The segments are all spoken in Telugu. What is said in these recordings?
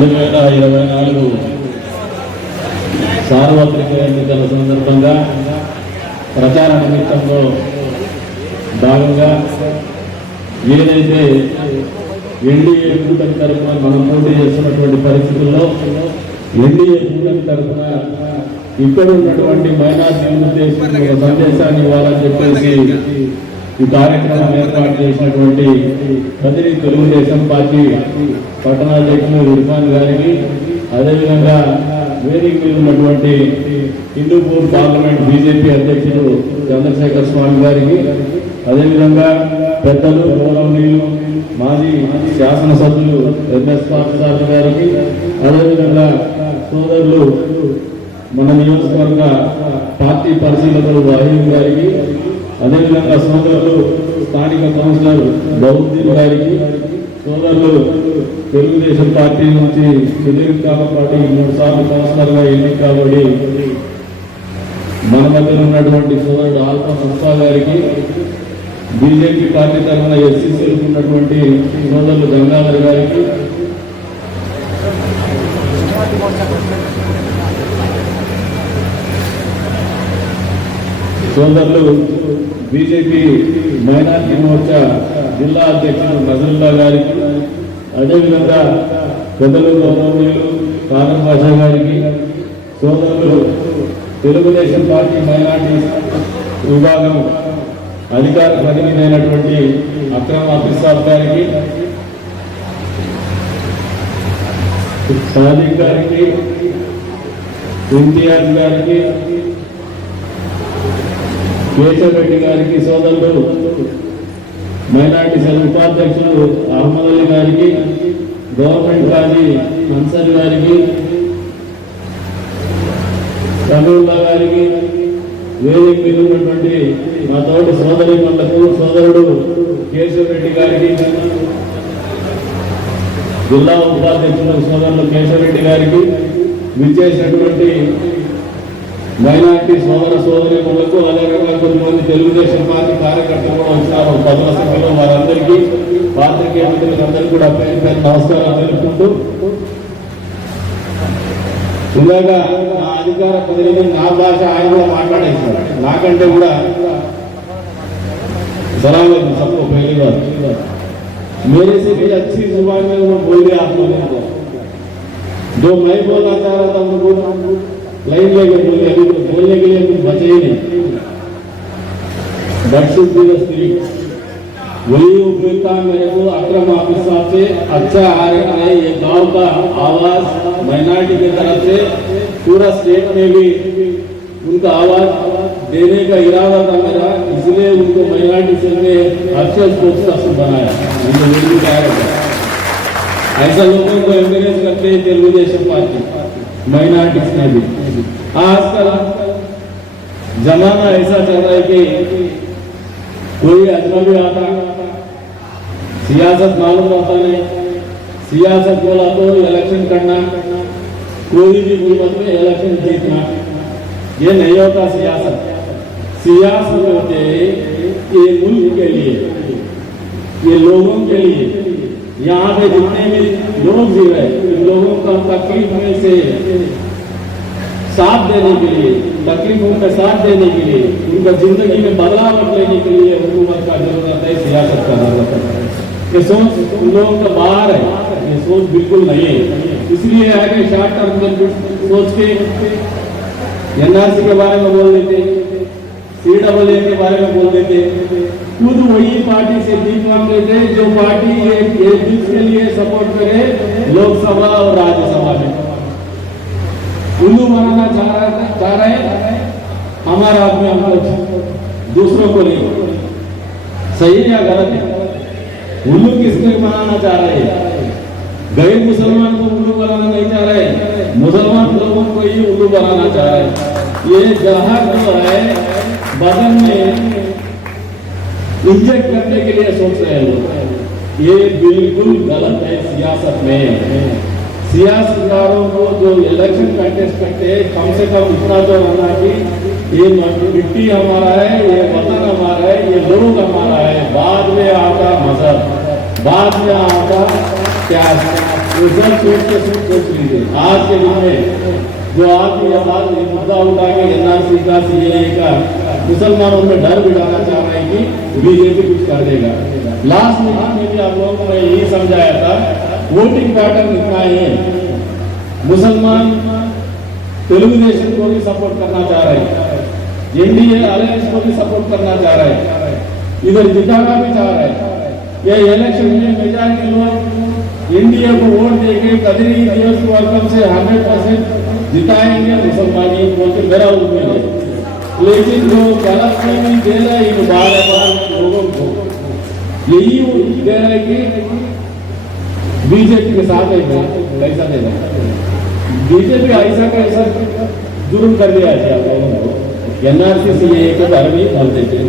2024 సార్వత్రిక ఎన్నికల సందర్భంగా ప్రచార నిమిత్తంలో భాగంగా ఏదైతే ఎన్డీఏ కూటమి తరఫున మనం పోటీ చేస్తున్నటువంటి పరిస్థితుల్లో ఎన్డీఏ కూటమి తరఫున ఇక్కడ ఉన్నటువంటి మైనార్టీలను ఉద్దేశించి ఒక సందేశాన్ని ఇవ్వాలని చెప్పేసి ఈ కార్యక్రమం ఏర్పాటు చేసినటువంటి ప్రతినిధి తెలుగుదేశం పార్టీ పట్టణాధ్యక్షులు ఇర్ఫాన్ గారికి, అదేవిధంగా వేదిక మీద ఉన్నటువంటి హిందూపూర్ పార్లమెంట్ బీజేపీ అధ్యక్షుడు చంద్రశేఖర్ స్వామి గారికి, అదేవిధంగా పెద్దలు గౌరవనీయులు మాజీ శాసనసభ్యులు ఎంఎస్ పార్థసారథి గారికి, అదేవిధంగా సోదరులు మన నియోజకవర్గ పార్టీ పరిశీలకులు వాహిని గారికి, అదేవిధంగా సోదరులు స్థానిక కౌన్సిలర్ బౌద్దీన్ గారికి, సోదరులు తెలుగుదేశం పార్టీ నుంచి సుదీర్ఘకాలం పాటు 3 సార్లు కౌన్సిలర్గా ఎన్నిక కాబట్టి మన మధ్యలో ఉన్నటువంటి సోదరుడు ఆల్ఫా ముస్తా గారికి, బీజేపీ పార్టీ తరఫున ఎస్సీసీలు ఉన్నటువంటి సోదరులు గంగాధర్ గారికి, సోదరులు బీజేపీ మైనార్టీ మోర్చా జిల్లా అధ్యక్షులు నజరుల్లా గారికి, అదేవిధంగా పెద్దలు గౌరవనీయులు కాదర్ బాషా గారికి, సోదరులు తెలుగుదేశం పార్టీ మైనార్టీ విభాగం అధికార ప్రతినిధి అయినటువంటి అక్రమ్ ఆఫీసాబ్ గారికి, సాదిక్ గారికి, ఇంతియాజ్ గారికి, కేశవ్ రెడ్డి గారికి, సోదరులు మైనార్టీ సెల్ ఉపాధ్యక్షులు అహ్మద్ అలీ గారికి, గవర్నమెంట్ కాజీ అన్సర్ గారికి, రమీల్లా గారికి, వేదిక మీద ఉన్నటువంటి మా తోటి సోదరి మండలకు సోదరుడు కేశవ్ రెడ్డి గారికి, జిల్లా ఉపాధ్యక్షులు సోదరులు కేశవ్ రెడ్డి గారికి, విచ్చేసినటువంటి మైనార్టీ సోదర సోదరీమణులకు, అదేవిధంగా కొంతమంది తెలుగుదేశం పార్టీ కార్యకర్తలు కూడా వచ్చినారు 10 సంఖ్యలో, వారందరికీ పాత్రికేయ మిత్రులందరికీ కూడా పేరు పేరు నమస్కారాలు తెలుపుకుంటూ, ఇలాగా నా అధికార ప్రతినిధి నా భాష ఆయన కూడా మాట్లాడేస్తున్నారు, నాకంటే కూడా सलाम सबको पहली बार मेरे से भी अच्छी जुबान में वो बोले आप लोगों को, जो मैं बोलना चाह रहा था उनको लाइन लेके बोले, अभी तो बोलने के लिए कुछ बचे ही नहीं। वही उपयोगिता मेरे को अक्रम ऑफिस साहब से अच्छा आ रहा है। ये गांव का आवाज माइनॉरिटी की तरफ से पूरा स्टेट में भी उनका आवाज देने का इरादा था मेरा, इसलिए उनको माइनॉरिटी सेल में अक्षर स्पोक्सपर्सन बनाया। ऐसा लोगों को एनकरेज करते हैं तेलुगुदेशम पार्टी माइनॉरिटी में भी। आजकल जमाना ऐसा चल रहा है कि कोई अजनबी आता, सियासत मालूम होता नहीं, सियासत बोला तो इलेक्शन करना, कोई भी मुल्क में इलेक्शन जीतना, ये नहीं होता। सियासत होते ये मुल्क के लिए, ये लोगों के लिए, यहाँ पे जितने भी लोग जी रहे इन लोगों का तकलीफ में से साथ देने के लिए, तकलीफों में साथ देने के लिए, उनका जिंदगी में बदलाव लेने के लिए हुकूमत का जरूरत है, सियासत का जरूरत है। ये सोच उन लोगों का बाहर है, ये सोच बिल्कुल नहीं है। इसलिए है कि शॉर्ट टर्म में सोच के एनआरसी के बारे में बोल देते, CAA के बारे में बोल देते, खुद वही पार्टी से जीत मांग लेते जो पार्टी ये जीत के लिए सपोर्ट करे लोकसभा और राज्यसभा में। उल्लू बनाना चाह रहे हमारा आदमी, हमको दूसरों को नहीं। सही या गलत है? उल्लू किसको बनाना चाह रहे हैं? गैर मुसलमान को उल्लू बनाना नहीं चाह रहे, मुसलमान लोगों को ही उल्लू बनाना चाह रहे हैं। ये जहर जो है बदन में इंजेक्ट करने के लिए सोच रहे हैं लोग, ये बिल्कुल गलत है। सियासत में सियासतदारों को जो इलेक्शन कंटेस्ट करते हैं, कम से कम इतना तो रहना कि ये मिट्टी हमारा है, ये वतन हमारा है, ये लोग हमारा है। बाद में आता मजहब, बाद में आता क्या वो सब सोच लीजिए। आज के दिन में जो आप ये मुद्दा उठा के NRC का CAA का मुसलमानों में डर बिठाना चाह रहे हैं कि बीजेपी कुछ कर देगा। लास्ट मीटिंग में भी आप लोगों को मैं यही समझाया था, वोटिंग पैटर्न इतना ही है, मुसलमान तेलुगुदेशम को भी सपोर्ट करना चाह रहे हैं, NDA अलायंस को भी सपोर्ट करना चाह रहे हैं, इधर जिताना भी चाह रहे हैं। ये इलेक्शन में मेजॉरिटी लोग NDA को वोट देके कदरी नियोजकवर्ग से 100% जिताएंगे मुसलमानी बोल के मेरा उम्मीद है। लेकिन जो गलत फहमी दे रहा है इन बार लोगों को, यही दे रहा है कि बीजेपी के साथ है, कैसा दे रहा है बीजेपी ऐसा कैसा जुर्म कर दिया है आप लोगों को। NRC CAA को धर्म ही फल देते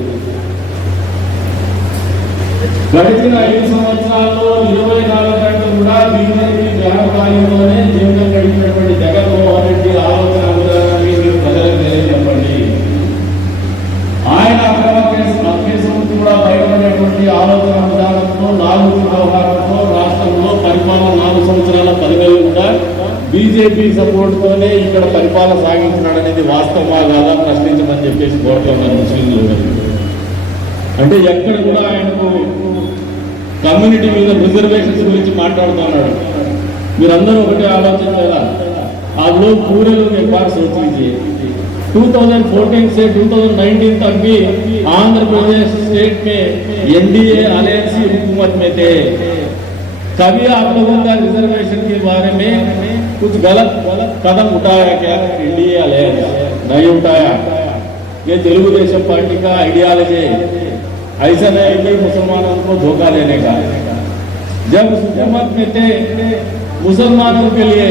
గడిచిన 5 సంవత్సరాల్లో 24 గంటలు కూడా బీజేపీ వ్యాపారంలోనే జీవితం గడిపినటువంటి జగన్మోహన్ రెడ్డి ఆలోచన విధానాన్ని మీరు ప్రజలకు తెలియజెప్పండి. ఆయన అక్రమ కేసుల నుంచి కూడా బయటపడేటువంటి ఆలోచన విధానంతో 4 వ్యవహారంతో రాష్ట్రంలో పరిపాలన 4 సంవత్సరాల 10 నెలలు కూడా బీజేపీ సపోర్ట్ తోనే ఇక్కడ పరిపాలన సాగించినాడనేది వాస్తవమా కాదా ప్రశ్నించమని చెప్పేసి కోరుతున్నారు ముస్లింలు. అంటే ఎక్కడ కూడా ఆయనకు కమ్యూనిటీ మీద రిజర్వేషన్స్ గురించి మాట్లాడుతున్నాడు. మీరందరూ ఒకటే ఆలోచించారా, आप लोग पूरे लोग एक बार सोच लीजिए, 2014 से 2019 तक भी आंध्र प्रदेश स्टेट में NDA अलायंस हुकूमत में थे। कभी आप लोगों का रिजर्वेशन के बारे में कुछ गलत कदम उठाया क्या? NDA अलायंस नहीं उठाया। ये तेलुगुदेशम पार्टी का आइडियालॉजी ऐसा नहीं कि मुसलमानों को धोखा देने का। जब हुकूमत में थे मुसलमानों के लिए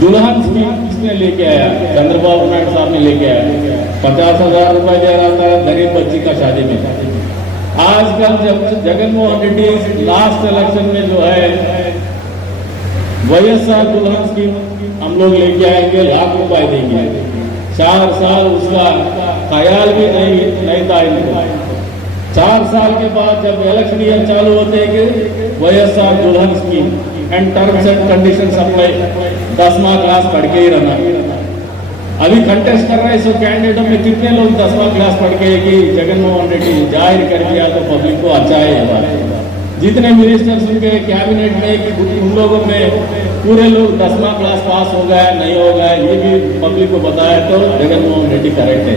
दुल्हन स्कीम किसने लेके आया? चंद्रबाबू नायडू साहब ने लेके आया। 50,000 रुपए दे रहा था गरीब बच्ची का शादी में। आजकल जब जगनमोहन रेड्डी लास्ट इलेक्शन में जो है YSR दुल्हन स्कीम हम लोग लेके आएंगे, लाख रुपए देंगे। 4 साल उसका ख्याल भी नहीं था इनको। 4 साल के बाद जब इलेक्शन ईयर चालू होते हैं कि YSR दुल्हन scheme and terms and condition apply, 10वां क्लास पढ़ के ही रहना। अभी कंटेस्ट कर रहे हैं, सो कैंडिडेटों में कितने लोग 10वां क्लास पढ़ के कि जगनमोहन रेड्डी जाहिर कर दिया तो पब्लिक को अच्छा है। जितने मिनिस्टर्स उनके कैबिनेट में कि उन लोगों में पूरे लोग 10वां क्लास पास हो गया नहीं हो गया ये भी पब्लिक को बताया तो जगनमोहन रेड्डी करेक्ट है।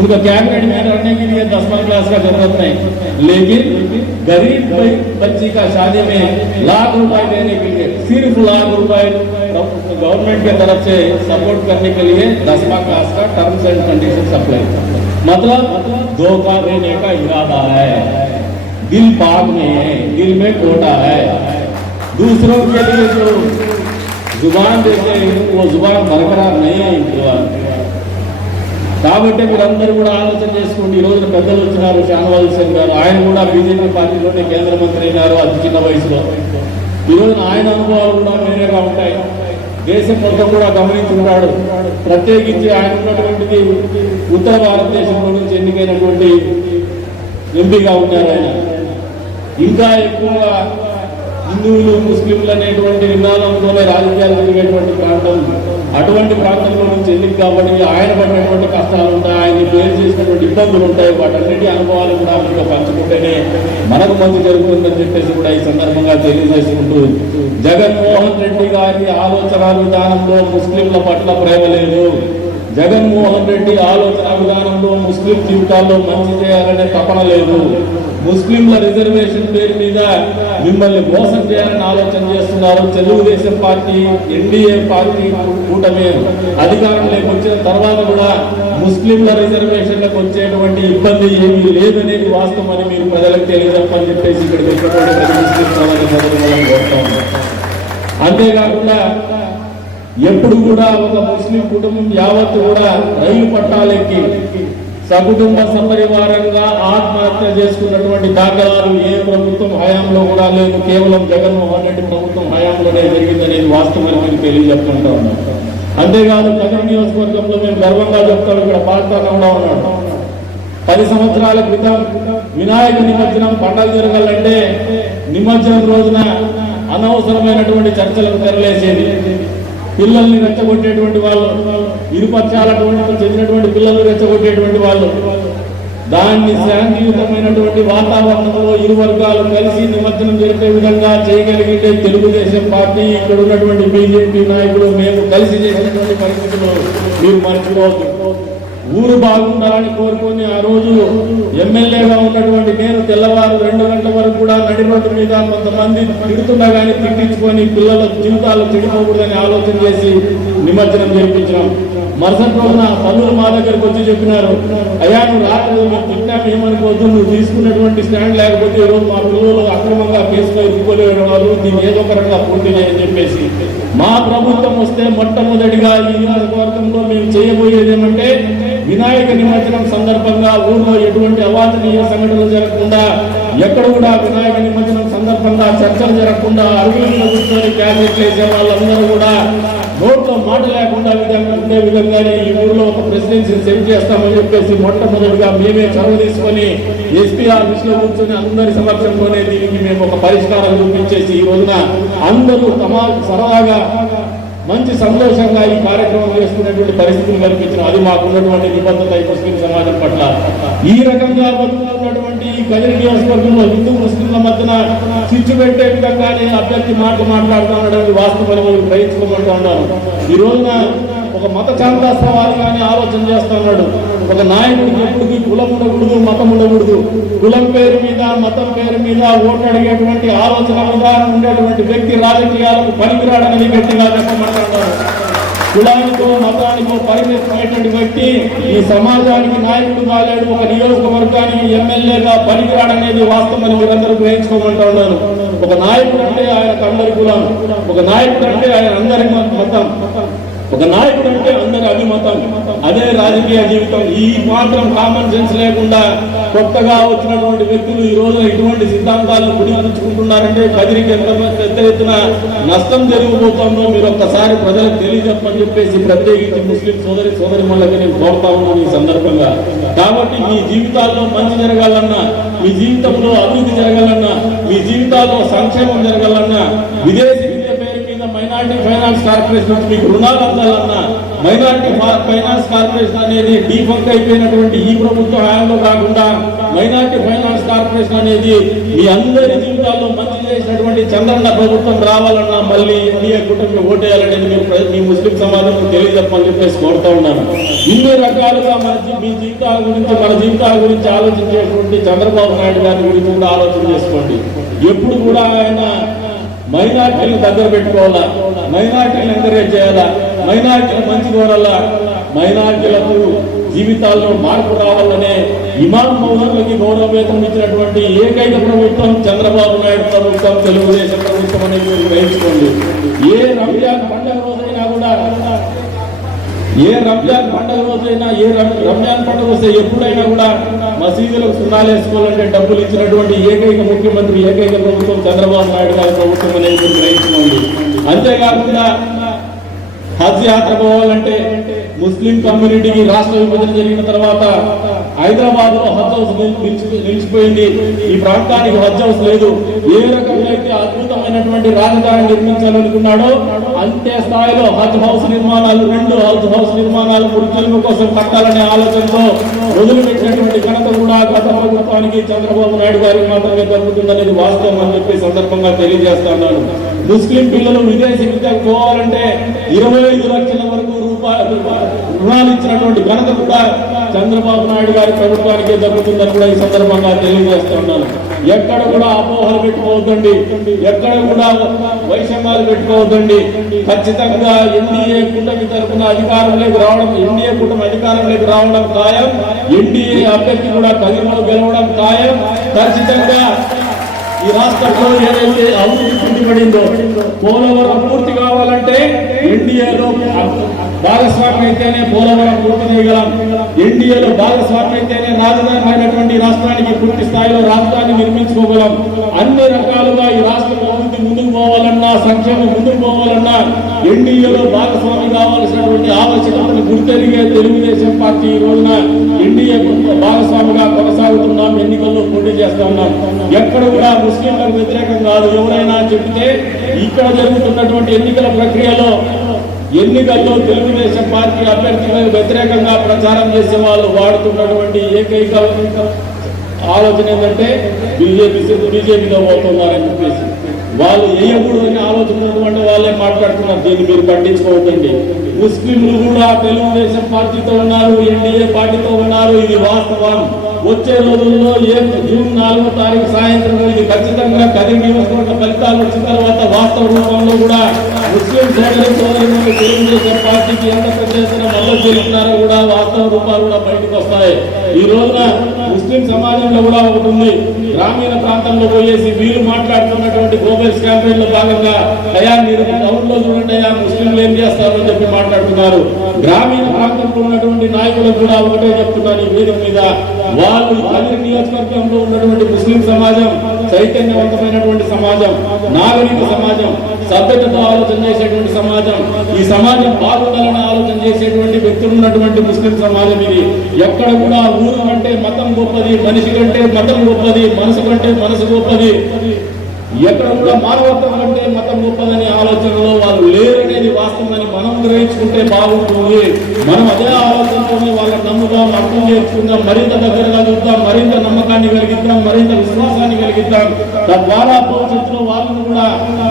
उनका कैबिनेट में रहने के लिए 10वां क्लास का जरूरत नहीं, लेकिन गरीब बच्ची का शादी में लाख रुपए देने के लिए सिर्फ लाख रुपए गवर्नमेंट के तरफ से सपोर्ट करने के लिए 10वां क्लास का टर्म्स एंड कंडीशन अप्लाई, मतलब धोखा देने का इरादा है। दिल पाक में है, दिल में खोटा है। दूसरों के लिए जो जुबान देते हैं वो जुबान बरकरार नहीं है इनके। కాబట్టి మీరందరూ కూడా ఆలోచన చేసుకోండి. ఈ రోజున పెద్దలు వచ్చినారు, షానవాజ్ సింగ్ గారు, ఆయన కూడా బీజేపీ పార్టీలోనే కేంద్ర మంత్రి అయినారు అతి చిన్న వయసులో. ఈ రోజున ఆయన అనుభవాలు కూడా వేరేగా ఉంటాయి. దేశం మొత్తం కూడా గమనించుకుంటాడు. ప్రత్యేకించి ఆయన ఉన్నటువంటిది ఉత్తర భారతదేశంలో నుంచి ఎన్నికైనటువంటి ఎంపీగా ఉన్నారు. ఆయన ఇంకా ఎక్కువగా హిందువులు ముస్లింలు అనేటువంటి విధానంతోనే రాజకీయాలు జరిగేటువంటి ప్రాంతం, అటువంటి ప్రాంతంలో నుంచి ఎన్నిక కాబట్టి ఆయన పడినటువంటి కష్టాలు ఉంటాయి, ఆయన్ని ఫేస్ చేసినటువంటి ఇబ్బందులు ఉంటాయి. వాటన్నిటి అనుభవాలు కూడా మనకు పంచుకుంటేనే మనకు మంచి జరుగుతుందని చెప్పేసి కూడా ఈ సందర్భంగా తెలియజేసుకుంటూ, జగన్మోహన్ రెడ్డి గారి ఆలోచన విధానంలో ముస్లింల పట్ల ప్రేమ లేదు. జగన్మోహన్ రెడ్డి ఆలోచన విధానంలో ముస్లిం జీవితాల్లో మంచి చేయాలనే తపన లేదు. ముస్లింల రిజర్వేషన్ పేరు మీద మిమ్మల్ని మోసం చేయాలని ఆలోచన చేస్తున్నారు. తెలుగుదేశం పార్టీ NDA పార్టీ కూటమి అధికారంలోకి వచ్చిన తర్వాత కూడా ముస్లింల రిజర్వేషన్లకు వచ్చేటువంటి ఇబ్బంది ఏమీ లేదనేది వాస్తవం అని మీరు ప్రజలకు తెలియజెప్పని చెప్పేసి ఇక్కడికి వచ్చినటువంటి ముస్లిం సోదరులను కోరుతా ఉన్నాం. అంతేకాకుండా ఎప్పుడు కూడా ఒక ముస్లిం కుటుంబం యావత్తు కూడా రైలు పట్టాలెక్కి సకుటుంబ సపరివారంగా ఆత్మహత్య చేసుకున్నటువంటి దాఖలాలు ఏ ప్రభుత్వం హయాంలో కూడా లేదు. కేవలం జగన్మోహన్ రెడ్డి ప్రభుత్వం హయాంలోనే జరిగిందనేది వాస్తవాన్ని మీకు తెలియజెప్పుకుంటా ఉన్నాం. అంతేకాదు కదిరి నియోజకవర్గంలో మేము గర్వంగా చెప్తాం, ఇక్కడ పాల్గొనకుండా ఉన్నాడు. 10 సంవత్సరాల క్రితం వినాయక నిమజ్జనం పండుగ జరగాలంటే నిమజ్జనం రోజున అనవసరమైనటువంటి చర్చలకు తెరలేసేది. పిల్లల్ని రెచ్చగొట్టేటువంటి వాళ్ళు, ఇరుపక్షాలకు చెందినటువంటి పిల్లల్ని రెచ్చగొట్టేటువంటి వాళ్ళు, దాన్ని శాంతియుతమైనటువంటి వాతావరణంలో ఇరు వర్గాలు కలిసి నిమజ్జనం జరిపే విధంగా చేయగలిగితే తెలుగుదేశం పార్టీ, ఇక్కడ ఉన్నటువంటి బీజేపీ నాయకులు మేము కలిసి చేసినటువంటి పరిస్థితుల్లో మీరు మర్చిపోవద్దు. ఊరు బాగుండాలని కోరుకొని ఆ రోజు ఎమ్మెల్యేగా ఉన్నటువంటి నేను తెల్లవారు 2 గంటల వరకు కూడా నడి రోడ్డు మీద కొంతమంది తిడుతున్నా కానీ తిట్టించుకొని పిల్లల జీవితాలు చెడిపోకూడదని ఆలోచన చేసి నిమజ్జనం జరిపించినాం. మరుసటి రోజున పనులు మా దగ్గరకు వచ్చి చెప్పినారు, అయ్యా నువ్వు రాత్రి మేము తిట్టాము ఏమనుకోవద్దు, నువ్వు తీసుకున్నటువంటి స్టాండ్ లేకపోతే ఈరోజు మా పిల్లలు అక్రమంగా కేసులో ఇరుకోలేని వాళ్ళు దీన్ని ఏదో ఒక రకంగా పూర్తినాయని చెప్పేసి మా ప్రభుత్వం వస్తే మొట్టమొదటిగా ఈ నియోజకవర్గంలో మేము చేయబోయేది ఏమంటే వినాయక నిమజ్జనం సందర్భంగా ఊర్లో ఎటువంటి అవాంఛనీయ సంఘటనలు జరగకుండా, ఎక్కడ కూడా వినాయక నిమజ్జనం సందర్భంగా చర్చలు జరగకుండా అరుగులలో కూర్చొని క్యాబినెట్లు వేసే వాళ్ళందరూ కూడా నోట్లో మాట లేకుండా ఉండే విధంగానే ఈ ఊర్లో ఒక ప్రెసిడెన్సీ సెట్ చేస్తామని చెప్పేసి మొట్టమొదటిగా మేమే చొరవ తీసుకొని ఎస్పీ ఆఫీస్ లో కూర్చొని అందరి సమక్షంలోనే దీనికి మేము ఒక పరిష్కారం చూపించేసి ఈ రోజున అందరూ సరదాగా మంచి సంతోషంగా ఈ కార్యక్రమం చేసుకునేటువంటి పరిస్థితులు కల్పించడం, అది మాకున్నటువంటి నిబద్ధత ఈ ముస్లిం సమాజం పట్ల. ఈ రకంగా బతుకుతున్నటువంటి ఈ కదిరి నియోజకవర్గంలో హిందూ ముస్లింల మధ్యన చిచ్చు పెట్టే విధంగానే అభ్యర్థి మాట్లాడుతున్నాడని వాస్తవాన్ని గ్రహించుకోమంటూ ఉన్నాను. ఈ రోజున ఒక మత చాందాస్తవాదిగానే ఆలోచన చేస్తా ఉన్నాడు. ఒక నాయకుడికి ఎప్పటికీ కులం ఉండకూడదు, మతం ఉండకూడదు. కులం పేరు మీద, మతం పేరు మీద ఓట్లు అడిగేటువంటి ఆలోచన విధానం ఉండేటువంటి వ్యక్తి రాజకీయాలకు పనికిరాడని గట్టిగా చెప్పమంటున్నారు. కులానికో మతానికో పరిమితమైనటువంటి వ్యక్తి ఈ సమాజానికి నాయకుడు కాలేడు, ఒక నియోజకవర్గానికి ఎమ్మెల్యేగా పనికిరాడనేది వాస్తవం మీరందరూ గ్రహించుకోమంటా ఉన్నారు. ఒక నాయకుడు అంటే ఆయన అందరి కులం, ఒక నాయకుడు అంటే ఆయన అందరి మతం, ఒక నాయకుడు అంటే అందరి అభిమతం. అదే రాజకీయ జీవితం. ఈ మాత్రం కామన్ సెన్స్ లేకుండా కొత్తగా వచ్చినటువంటి వ్యక్తులు ఈ రోజున ఇటువంటి సిద్ధాంతాలను పుడిపించుకుంటున్నారంటే కదిరికి ఎంత పెద్ద ఎత్తున నష్టం జరిగిపోతుందో మీరు ఒక్కసారి ప్రజలకు తెలియజెప్పని చెప్పేసి ప్రత్యేకించి ముస్లిం సోదరిమణులకు నేను కోరుతా ఉన్నాను ఈ సందర్భంగా. కాబట్టి మీ జీవితాల్లో మంచి జరగాలన్నా, మీ జీవితంలో అభివృద్ధి జరగాలన్నా, మీ జీవితాల్లో సంక్షేమం జరగాలన్నా, విదేశీ మైనార్టీ ఫైనాన్స్ కార్పొరేషన్ నుంచి మీకు రుణాలు అందాలన్నా, మైనార్టీ ఫైనాన్స్ కార్పొరేషన్ అనేది డీఫంక్ అయిపోయినటువంటి ఈ ప్రభుత్వ హయాంలో కాకుండా మైనార్టీ ఫైనాన్స్ కార్పొరేషన్ అనేది మీ అందరి జీవితాల్లో మంచి చేసినటువంటి చంద్రన్న ప్రభుత్వం రావాలన్నా మళ్ళీ ఎన్డీఏ కూటమికి ఓటేయాలనేది మీరు మీ ముస్లిం సమాజం తెలియజెప్పని చెప్పేసి కోరుతా ఉన్నాను. ఇన్ని రకాలుగా మీ జీవితాల గురించి, మన జీవితాల గురించి ఆలోచించేటువంటి చంద్రబాబు నాయుడు గారి గురించి కూడా ఆలోచన చేసుకోండి. ఎప్పుడు కూడా ఆయన మైనార్టీలను దగ్గర పెట్టుకోవాలా, మైనార్టీలను ఎంకరేజ్ చేయాలా, మైనార్టీలు మంచి కోరాలా, మైనార్టీలకు జీవితాల్లో మార్పు రావాలనే ఇమాం మౌలాలకి గౌరవ వేతనం ఇచ్చినటువంటి ఏకైక ప్రభుత్వం చంద్రబాబు నాయుడు ప్రభుత్వం, తెలుగుదేశం ప్రభుత్వం అనేది గ్రహించుకోండి. ఏ రంజాన్ పండుగ రోజైనా కూడా, ఏ రంజాన్ పండుగ రోజైనా, ఏ రంజాన్ పండుగ వస్తే ఎప్పుడైనా కూడా మసీదులకు సున్నాలు వేసుకోవాలంటే డబ్బులు ఇచ్చినటువంటి ఏకైక ముఖ్యమంత్రి, ఏకైక ప్రభుత్వం చంద్రబాబు నాయుడు గారి ప్రభుత్వం అనేది గ్రహించుకోండి. అంతేకాకుండా హజ్ యాత్ర పోవాలంటే ముస్లిం కమ్యూనిటీకి రాష్ట్ర విభజన జరిగిన తర్వాత హైదరాబాద్ లో హజ్ హౌస్ నిలిచిపోయింది. ఈ ప్రాంతానికి హజ్ హౌస్ లేదు. ఏ రకంగా అయితే అద్భుతమైనటువంటి రాజధాని నిర్మించాలనుకున్నాడో అంతే స్థాయిలో హజ్ హౌస్ నిర్మాణాలు, 2 హజ్ హౌస్ నిర్మాణాలు ముస్లింల కోసం కట్టాలనే ఆలోచనతో మొదలుపెట్టినటువంటి ఘనత కూడా గత ప్రభుత్వానికి చంద్రబాబు నాయుడు గారికి మాత్రమే దక్కుతుందనేది వాస్తవం అని చెప్పి సందర్భంగా తెలియజేస్తున్నాను. ముస్లిం పిల్లలు విదేశీ విద్యకు పోవాలంటే 25 లక్షల వరకు రుణాలు ఇచ్చినటువంటి ఘనత కూడా చంద్రబాబు నాయుడు గారి ప్రభుత్వానికే దక్కుతుందని కూడా ఈ సందర్భంగా తెలియజేస్తున్నాను. ఎక్కడ కూడా అపోహలు పెట్టుకోవద్దండి, ఎక్కడ కూడా వైషమ్యాలు పెట్టుకోవద్దండి. ఖచ్చితంగా ఎన్డీఏ కూటమి తరఫున అధికారంలోకి రావడం, ఎన్డీఏ కూటమి అధికారంలోకి రావడం ఖాయం. ఎన్డీఏ అభ్యర్థి కూడా కదిరిలో గెలవడం ఖాయం. ఖచ్చితంగా ఈ రాష్ట్రంలో ఏదైతే అభివృద్ధి కుంటుపడిందో, పోలవరం పూర్తి కావాలంటే ఎన్డీఏలో భాగస్వామ్యం అయితేనే పోలవరం పూర్తి చేయగలం. ఎన్డీఏలో భాగస్వామ్యం అయితేనే రాజధాని అయినటువంటి రాష్ట్రానికి పూర్తి స్థాయిలో రాజధాని నిర్మించుకోగలం. అన్ని రకాలుగా ఈ రాష్ట్రం అభివృద్ధి ముందుకు పోవాలన్నా, సంక్షేమం ముందుకు పోవాలన్నా ఎన్డీఏలో భాగస్వామి కావాల్సినటువంటి ఆవశ్యకతను గుర్తెరిగే తెలుగుదేశం పార్టీ ఈ రోజున ఎన్డీఏ భాగస్వామిగా కొనసాగుతున్నాం, ఎన్నికల్లో పోటీ చేస్తాం. తెలియజేస్తా ఉన్నాం. ఎక్కడ కూడా ముస్లింలకు వ్యతిరేకం కాదు. ఎవరైనా చెప్తే ఇక్కడ జరుగుతున్నటువంటి ఎన్నికల ప్రక్రియలో ఎన్నికల్లో తెలుగుదేశం పార్టీ అభ్యర్థులకు వ్యతిరేకంగా ప్రచారం చేసే వాళ్ళు వాడుతున్నటువంటి ఏకైక ఆలోచన ఏంటంటే బీజేపీలో పోతున్నారని చెప్పేసి వాళ్ళు వేయకూడదని ఆలోచన ఉన్నటువంటి వాళ్ళే మాట్లాడుతున్నారు. దీన్ని మీరు పట్టించుకోవద్దండి. ముస్లింలు కూడా తెలుగుదేశం పార్టీతో ఉన్నారు, ఎన్డీఏ పార్టీతో ఉన్నారు. ఇది వాస్తవం. వచ్చే రోజుల్లో జూన్ 4వ తారీఖు సాయంత్రం ఇది ఖచ్చితంగా కదిరి నియోజకవర్గ ఫలితాలు వచ్చిన తర్వాత వాస్తవ రూపంలో కూడా ముస్లిం సోదరులు తెలుగుదేశం పార్టీకి ఎంత పెద్ద ఎత్తున మద్దతు తెలుపుతున్నారో కూడా వాస్తవ రూపాలు కూడా బయటకు వస్తాయి. ఈ రోజున ముస్లిం సమాజంలో కూడా ఒకటి ఉంది. గ్రామీణ ప్రాంతంలో పోయేసి వీళ్ళు మాట్లాడుతున్నటువంటి గోబెల్స్ క్యాంపెయిన్ లో భాగంగా అయా మీరు టౌన్ లో చూడండి అయా ముస్లింలు ఏం చేస్తారు అని చెప్పి మాట్లాడుతున్నారు. గ్రామీణ ప్రాంతంలో ఉన్నటువంటి నాయకులు కూడా ఒకటే చెప్తున్నారు ఈ వేదిక మీద, వాళ్ళు కదిరి నియోజకవర్గంలో ఉన్నటువంటి ముస్లిం సమాజం చైతన్యవంతమైనటువంటి సమాజం, నాగరిక సమాజం, సభ్యతతో ఆలోచన చేసేటువంటి సమాజం, ఈ సమాజం బాగుండాలని ఆలోచన చేసేటువంటి వ్యక్తులు ఉన్నటువంటి ముస్లిం సమాజం ఇది. ఎక్కడ కూడా ఊరు కంటే మతం గొప్పది, మనిషి కంటే మతం గొప్పది, మనసు కంటే మనసు గొప్పది, ఎక్కడ కూడా మానవత్వం కంటే మతం గొప్పదని ఆలోచనలో వాళ్ళు లేరనేది వాస్తవాన్ని మనం గ్రహించుకుంటే బాగుంటుంది. మనం అదే ఆలోచనతోనే వాళ్ళని నమ్ముదాం, అర్థం చేసుకుందాం, మరింత దగ్గరగా చూద్దాం, మరింత నమ్మకాన్ని కలిగిద్దాం, మరింత విశ్వాసాన్ని కలిగిద్దాం. తద్వారా భవిష్యత్తులో వాళ్ళని కూడా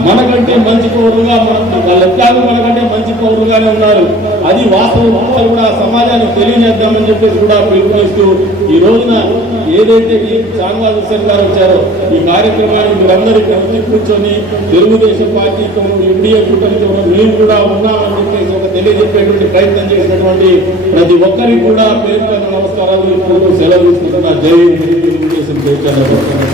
మనకంటే మంచి పౌరులుగా వాళ్ళ ఎట్లాగో మనకంటే మంచి పౌరులుగానే ఉన్నారు. అది వాస్తవం కూడా సమాజానికి తెలియజేద్దామని చెప్పేసి కూడా పిలుపునిస్తూ ఈ రోజున ఏదైతే ఈ షానవాజ్ హుస్సేన్ గారు వచ్చారో ఈ కార్యక్రమానికి మీరందరూ కలిసి కూర్చొని తెలుగుదేశం పార్టీతో ఎన్డీఏ కూటమితో మేము కూడా ఉన్నామని చెప్పేసి ఒక తెలియజెప్పేటువంటి ప్రయత్నం చేసినటువంటి ప్రతి ఒక్కరికి కూడా పేరు నమస్కారాలు సెలవు తీసుకుంటున్నా. జై తెలుగుదేశం.